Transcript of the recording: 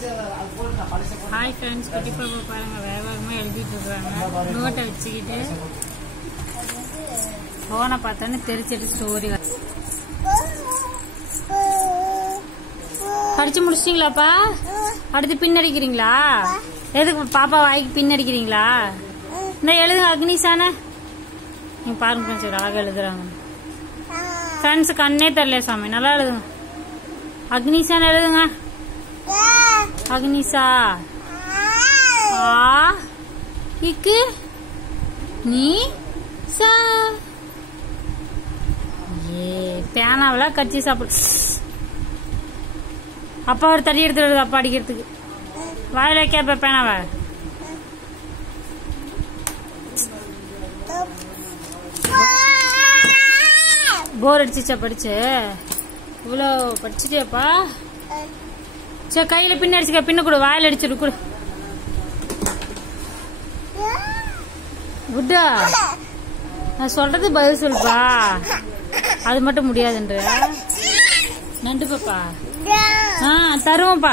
Hi friends, குட்டி பாப்பா பாருங்க வேகமா எழுதிட்டு இருக்காங்க. நோட்டை வச்சுக்கிட்டு போனை பார்த்தோன்னு தெரிச்சிட்டு ஸ்டோரி படிச்சு முடிச்சிட்டீங்களாப்பா? அடுத்து பின்னடிக்கிறீங்களா? எதுக்கு பாப்பா வாய்க்கு பின்னடிக்கிறீங்களா? இந்த எழுதுங்க அக்னிசான. நீங்க பாருங்க ஃப்ரெண்ட்ஸ், அழகா எழுதுறாங்க. ஃப்ரெண்ட்ஸ் கண்ணே தெரியல சாமி, நல்லா எழுதுங்க. அக்னிசான எழுதுங்க. அக்னிசா ஆ இக்கு நீ சா. ஏ பேனாவெல்லாம் கட்சி சாப்பிடு. அப்பா ஒரு தடி எடுத்து வருது அப்பா அடிக்கிறதுக்கு. வாயில கேப்ப பேனாவ. போர் அடிச்சுச்சா படிச்சு? இவ்வளோ படிச்சுட்டியாப்பா? சரி கையில பின்ன அடிச்சுக்க, பின்ன கொடு, வாயில அடிச்சுடு கொடு. குட்டா நான் சொல்றது பதில் சொல்லுப்பா, அது மட்டும் முடியாதுன்ற. நண்டு பாப்பா. தருவோம்ப்பா.